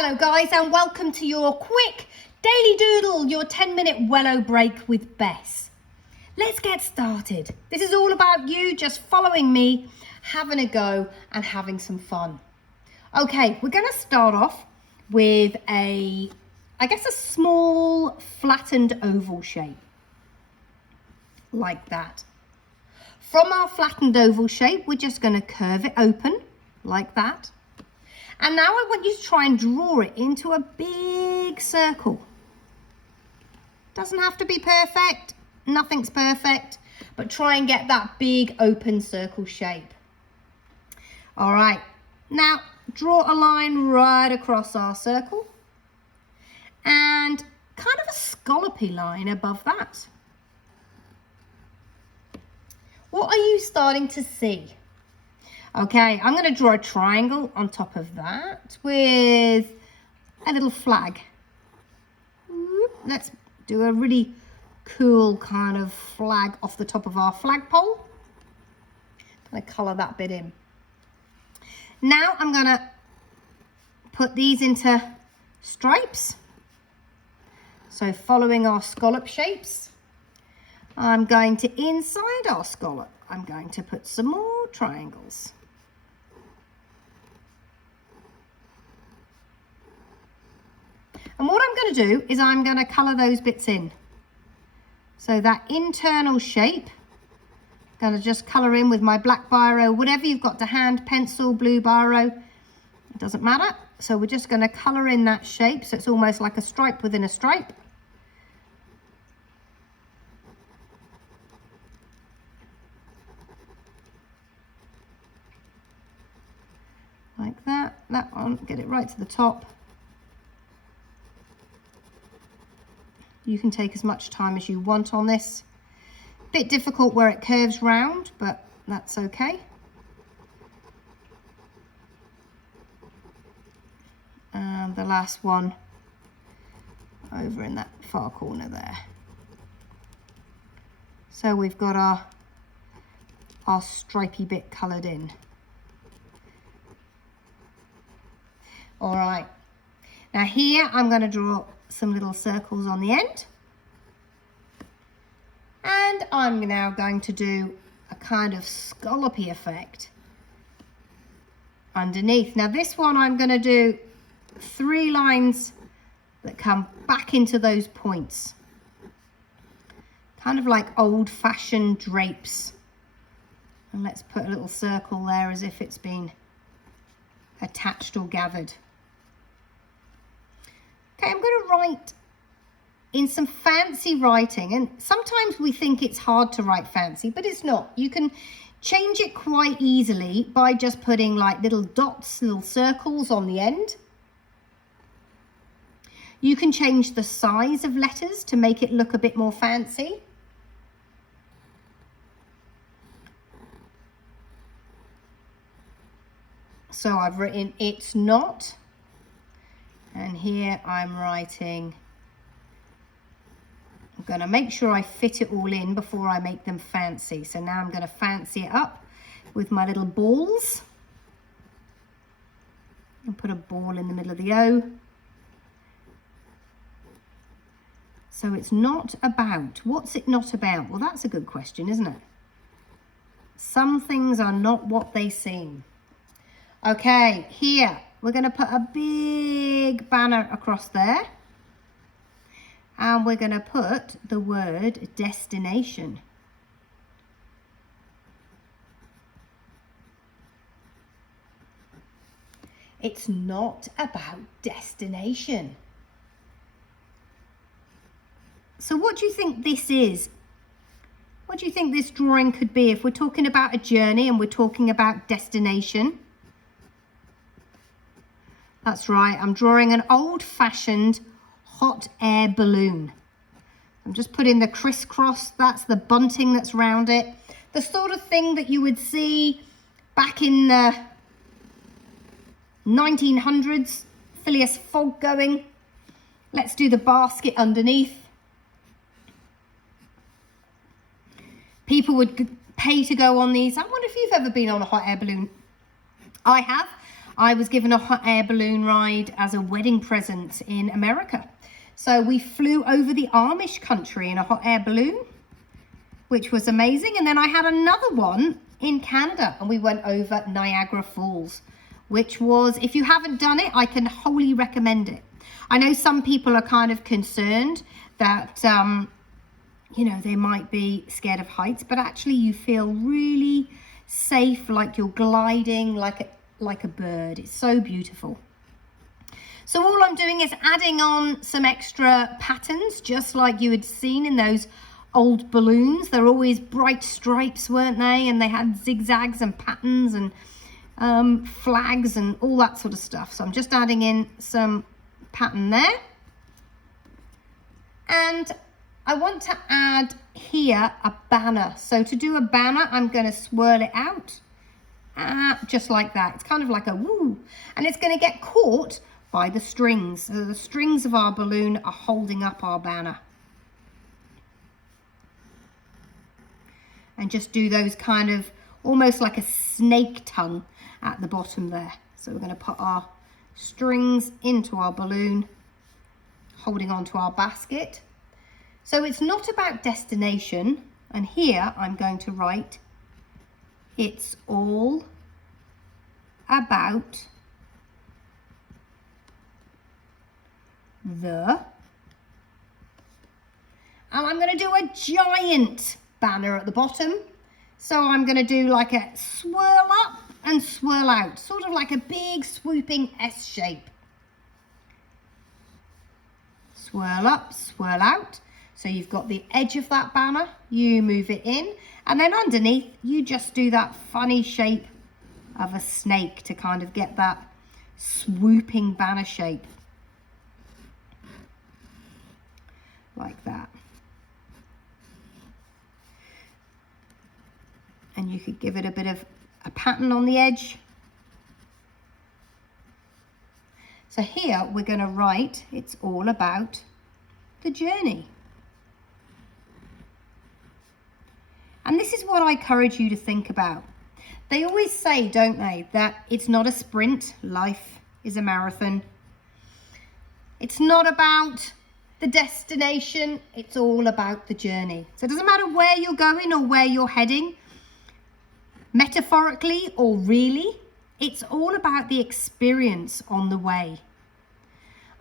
Hello guys, and welcome to your quick daily doodle, your 10-minute Wello break with Bess. Let's get started. This is all about you just following me, having a go and having some fun. Okay, we're going to start off with a small flattened oval shape like that. From our flattened oval shape, we're just going to curve it open like that. And now I want you to try and draw it into a big circle. Doesn't have to be perfect, nothing's perfect, but try and get that big open circle shape. All right, now draw a line right across our circle and kind of a scallopy line above that. What are you starting to see? Okay, I'm going to draw a triangle on top of that with a little flag. Let's do a really cool kind of flag off the top of our flagpole. I'm going to colour that bit in. Now I'm going to put these into stripes. So following our scallop shapes, I'm going to, inside our scallop, I'm going to put some more triangles. And what I'm going to do is I'm going to colour those bits in. So that internal shape, I'm going to just colour in with my black biro, whatever you've got to hand, pencil, blue biro, it doesn't matter. So we're just going to colour in that shape so it's almost like a stripe within a stripe. Like that one, get it right to the top. You can take as much time as you want on this. Bit difficult where it curves round, but that's okay. And the last one over in that far corner there. So we've got our stripy bit coloured in. All right, now here I'm going to draw some little circles on the end. And I'm now going to do a kind of scallopy effect underneath. Now this one I'm going to do 3 lines that come back into those points. Kind of like old-fashioned drapes. And let's put a little circle there as if it's been attached or gathered. Okay, I'm going to write in some fancy writing, and sometimes we think it's hard to write fancy, but it's not. You can change it quite easily by just putting like little dots, little circles on the end. You can change the size of letters to make it look a bit more fancy. So I've written "it's not." And here I'm writing, I'm going to make sure I fit it all in before I make them fancy. So now I'm going to fancy it up with my little balls. And put a ball in the middle of the O. So it's not about, what's it not about? Well, that's a good question, isn't it? Some things are not what they seem. Okay, here. We're going to put a big banner across there. And we're going to put the word destination. It's not about destination. So what do you think this is? What do you think this drawing could be if we're talking about a journey and we're talking about destination? That's right, I'm drawing an old-fashioned hot air balloon. I'm just putting the crisscross, that's the bunting that's round it. The sort of thing that you would see back in the 1900s, Phileas Fogg going. Let's do the basket underneath. People would pay to go on these. I wonder if you've ever been on a hot air balloon. I have. I was given a hot air balloon ride as a wedding present in America. So we flew over the Amish country in a hot air balloon, which was amazing. And then I had another one in Canada, and we went over Niagara Falls, which was, if you haven't done it, I can wholly recommend it. I know some people are kind of concerned that, you know, they might be scared of heights, but actually you feel really safe, like you're gliding like a bird. It's so beautiful. So all I'm doing is adding on some extra patterns, just like you had seen in those old balloons. They're always bright stripes, weren't they? And they had zigzags and patterns and flags and all that sort of stuff. So I'm just adding in some pattern there. And I want to add here a banner. So to do a banner, I'm going to swirl it out just like that. It's kind of like a woo, and it's going to get caught by the strings. So the strings of our balloon are holding up our banner. And just do those kind of almost like a snake tongue at the bottom there. So we're going to put our strings into our balloon, holding on to our basket. So it's not about destination. And here I'm going to write, it's all about the, and I'm going to do a giant banner at the bottom. So I'm going to do like a swirl up and swirl out, sort of like a big swooping S shape. Swirl up, swirl out. So you've got the edge of that banner, you move it in, and then underneath you just do that funny shape of a snake to kind of get that swooping banner shape. Like that. And you could give it a bit of a pattern on the edge. So here we're going to write, it's all about the journey. And this is what I encourage you to think about. They always say, don't they, that it's not a sprint, life is a marathon. It's not about the destination, it's all about the journey. So it doesn't matter where you're going or where you're heading, metaphorically or really, it's all about the experience on the way.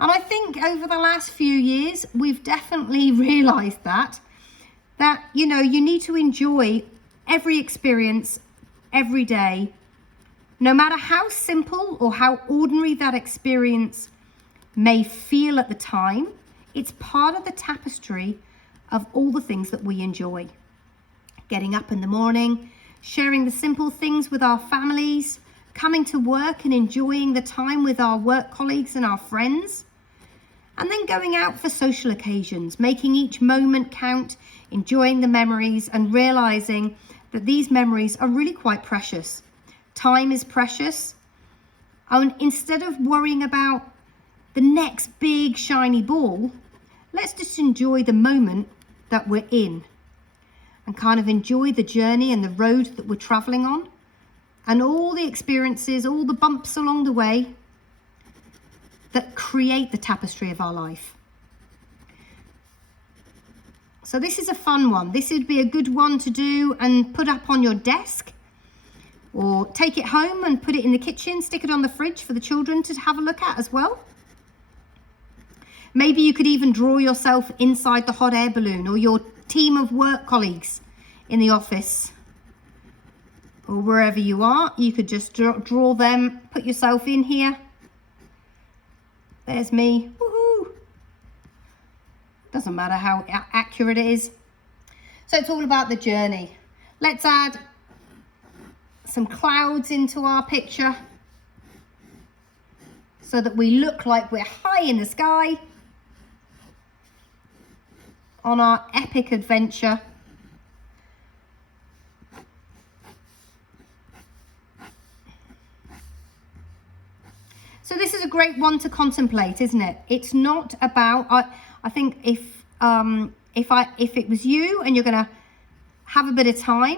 And I think over the last few years, we've definitely realized that, you know, you need to enjoy every experience every day, no matter how simple or how ordinary that experience may feel at the time. It's part of the tapestry of all the things that we enjoy. Getting up in the morning, sharing the simple things with our families, coming to work and enjoying the time with our work colleagues and our friends, and then going out for social occasions, making each moment count, enjoying the memories and realizing that these memories are really quite precious. Time is precious. And instead of worrying about the next big shiny ball, let's just enjoy the moment that we're in and kind of enjoy the journey and the road that we're traveling on and all the experiences, all the bumps along the way that create the tapestry of our life. So this is a fun one. This would be a good one to do and put up on your desk, or take it home and put it in the kitchen, stick it on the fridge for the children to have a look at as well. Maybe you could even draw yourself inside the hot air balloon, or your team of work colleagues in the office or wherever you are. You could just draw them, put yourself in here. There's me. Woohoo! Doesn't matter how accurate it is. So it's all about the journey. Let's add some clouds into our picture so that we look like we're high in the sky on our epic adventure. So this is a great one to contemplate, isn't it? It's not about, I think if it was you and you're going to have a bit of time,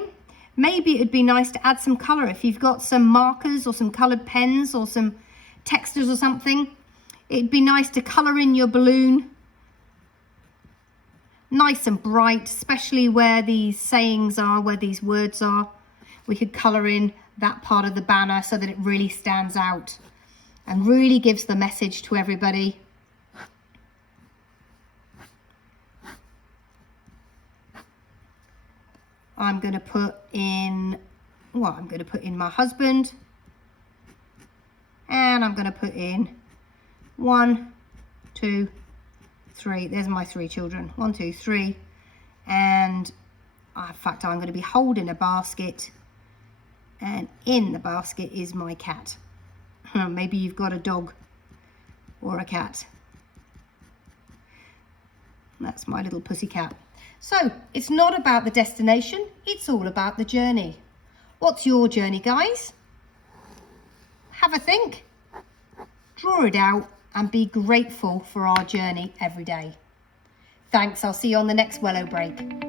Maybe it'd be nice to add some colour if you've got some markers or some coloured pens or some textures or something. It'd be nice to colour in your balloon nice and bright, especially where these sayings are, where these words are. We could colour in that part of the banner so that it really stands out and really gives the message to everybody. I'm going to put in, well, I'm going to put in my husband, and I'm going to put in 1, 2, 3. There's my 3 children. 1, 2, 3. And in fact, I'm going to be holding a basket, and in the basket is my cat. Maybe you've got a dog or a cat. That's my little pussy cat. So it's not about the destination, it's all about the journey. What's your journey, guys? Have a think, draw it out, and be grateful for our journey every day. Thanks, I'll see you on the next Wello break.